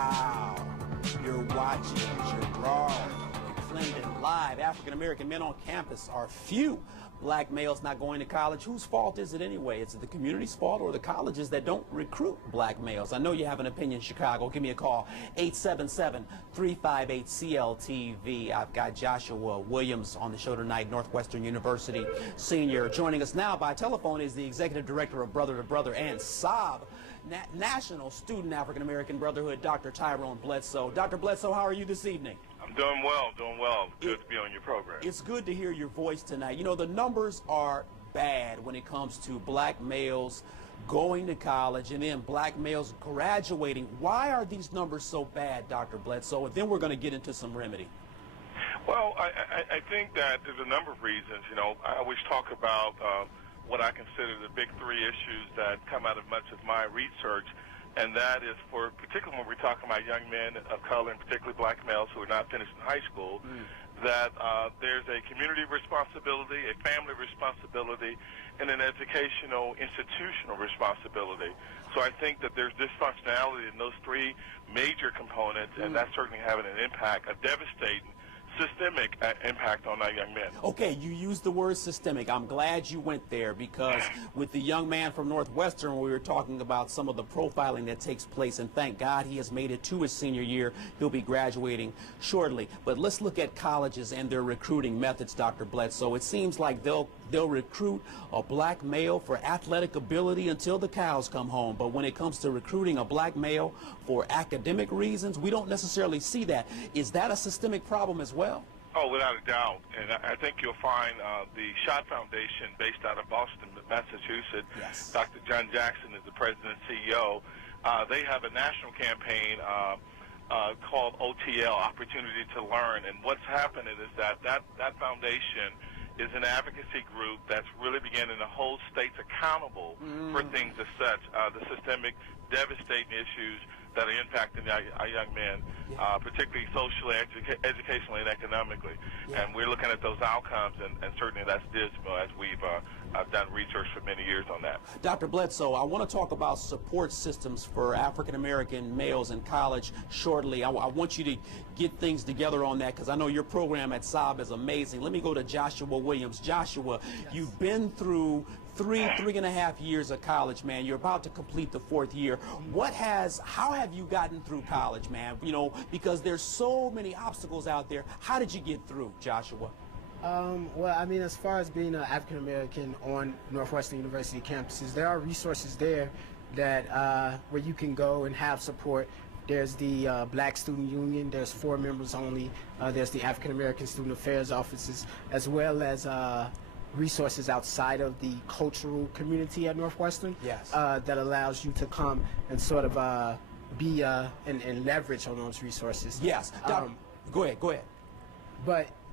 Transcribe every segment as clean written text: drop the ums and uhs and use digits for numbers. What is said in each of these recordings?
Wow. You're watching Garrard, McClendon live. African American men on campus are few. Black males not going to college. Whose fault is it anyway? Is it the community's fault or the colleges that don't recruit black males? I know you have an opinion, Chicago. Give me a call, 877-358-CLTV. I've got Joshua Williams on the show tonight, Northwestern University senior. Joining us now by telephone is the executive director of Brother to Brother and SAAB, National Student African American Brotherhood, Dr. Tyrone Bledsoe. Dr. Bledsoe, how are you this evening? I'm doing well, doing well. Good to be on your program. It's good to hear your voice tonight. You know, the numbers are bad when it comes to black males going to college and then black males graduating. Why are these numbers so bad, Dr. Bledsoe? And then we're going to get into some remedy. Well, I think that there's a number of reasons. You know, I always talk about what I consider the big three issues that come out of much of my research. And that is for, particularly when we're talking about young men of color, and particularly black males who are not finished in high school, that there's a community responsibility, a family responsibility, and an educational institutional responsibility. So I think that there's dysfunctionality in those three major components, and that's certainly having an impact, a devastating systemic impact on our young men. Okay, you used the word systemic. I'm glad you went there, because with the young man from Northwestern, we were talking about some of the profiling that takes place, and thank God he has made it to his senior year. He'll be graduating shortly. But let's look at colleges and their recruiting methods, Dr. Bledsoe. It seems like they'll recruit a black male for athletic ability until the cows come home. But when it comes to recruiting a black male for academic reasons, we don't necessarily see that. Is that a systemic problem as well? Oh, without a doubt. And I think you'll find the Schott Foundation, based out of Boston, Massachusetts, yes. Dr. John Jackson is the president and CEO. They have a national campaign called OTL, Opportunity to Learn. And what's happening is that foundation is an advocacy group that's really beginning to hold states accountable for things as such, the systemic, devastating issues that are impacting our young men, particularly socially, educationally, and economically. Yeah. And we're looking at those outcomes, and certainly that's dismal, as we've done research for many years on that. Dr. Bledsoe, I want to talk about support systems for African American males in college shortly. I want you to get things together on that, because I know your program at SAAB is amazing. Let me go to Joshua Williams. Joshua, yes. You've been through three and a half years of college, man. You're about to complete the fourth year. How have you gotten through college, man? You know, because there's so many obstacles out there. How did you get through, Joshua? Well, I mean, as far as being an African American on Northwestern University campuses, there are resources there that where you can go and have support. There's the Black Student Union. There's 4 members only. There's the African American Student Affairs offices, as well as resources outside of the cultural community at Northwestern. Yes. That allows you to come and sort of be and leverage on those resources. Yes. Go ahead.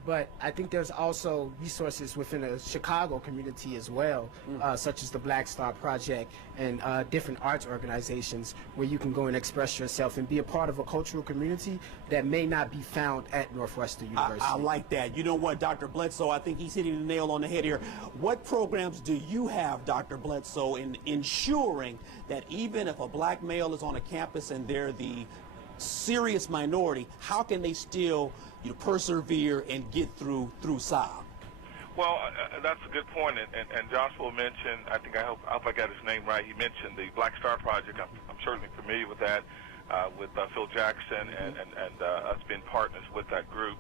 But I think there's also resources within the Chicago community as well, such as the Black Star Project and different arts organizations where you can go and express yourself and be a part of a cultural community that may not be found at Northwestern University. I like that. You know what, Dr. Bledsoe, I think he's hitting the nail on the head here. What programs do you have, Dr. Bledsoe, in ensuring that even if a black male is on a campus and they're the serious minority, how can they still persevere and get through SAAB? Well, that's a good point, and Joshua mentioned, I hope I got his name right, he mentioned the Black Star Project. I'm certainly familiar with that, with Phil Jackson and us being partners with that group.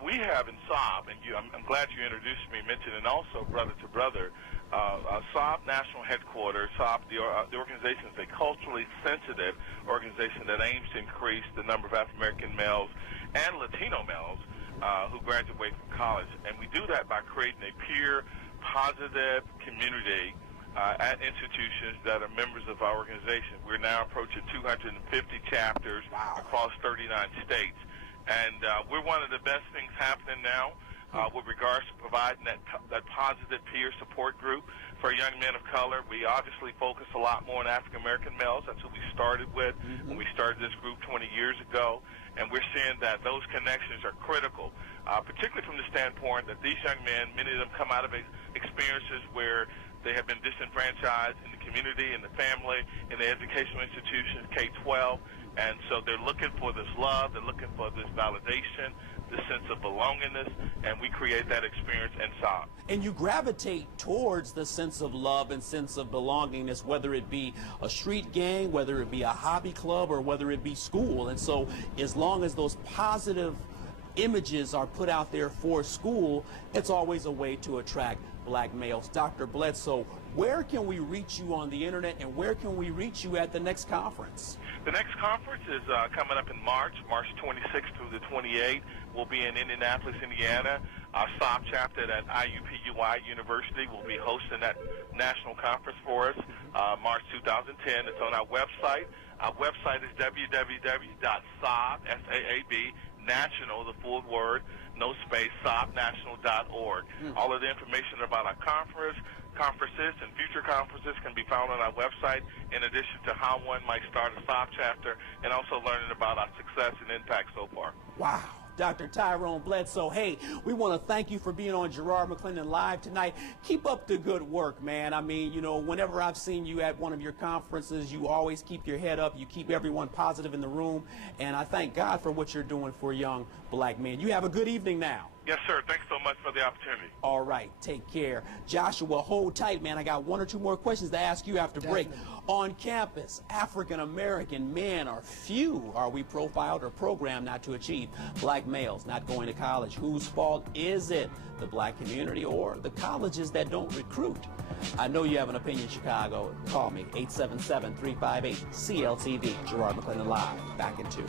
We have in SAAB, and I'm glad you introduced me, mentioned, and also Brother to Brother, SAAB National Headquarters. SAAB, the organization, is a culturally sensitive organization that aims to increase the number of African American males and Latino males who graduate from college. And we do that by creating a peer positive community at institutions that are members of our organization. We're now approaching 250 chapters across 39 states. And we're one of the best things happening now with regards to providing that positive peer support group for young men of color. We obviously focus a lot more on African American males. That's what we started with when we started this group 20 years ago. And we're seeing that those connections are critical, particularly from the standpoint that these young men, many of them come out of experiences where they have been disenfranchised in the community, in the family, in the educational institutions, K-12. And so they're looking for this love, they're looking for this validation, this sense of belongingness, and we create that experience in SAAB. And you gravitate towards the sense of love and sense of belongingness, whether it be a street gang, whether it be a hobby club, or whether it be school. And so as long as those positive images are put out there for school, it's always a way to attract black males. Dr. Bledsoe, where can we reach you on the internet, and where can we reach you at the next conference? The next conference is coming up in March 26th through the 28th. We'll be in Indianapolis, Indiana. Our SAAB chapter at IUPUI University will be hosting that national conference for us, March 2010. It's on our website. Our website is www.saab, S-A-A-B, national, the full word, no space, saabnational.org. All of the information about our conferences and future conferences can be found on our website, in addition to how one might start a SAAB chapter and also learning about our success and impact so far. Wow. Dr. Tyrone Bledsoe, hey, we want to thank you for being on Gerard McClendon Live tonight. Keep up the good work, man. I mean, you know, whenever I've seen you at one of your conferences, you always keep your head up. You keep everyone positive in the room. And I thank God for what you're doing for young black men. You have a good evening now. Yes, sir. Thanks so much for the opportunity. All right. Take care. Joshua, hold tight, man. I got one or two more questions to ask you after break. On campus, African American men are few. Are we profiled or programmed not to achieve? Black males not going to college. Whose fault is it? The black community or the colleges that don't recruit? I know you have an opinion, Chicago. Call me, 877-358-CLTV. Gerard McClendon Live. Back in 2.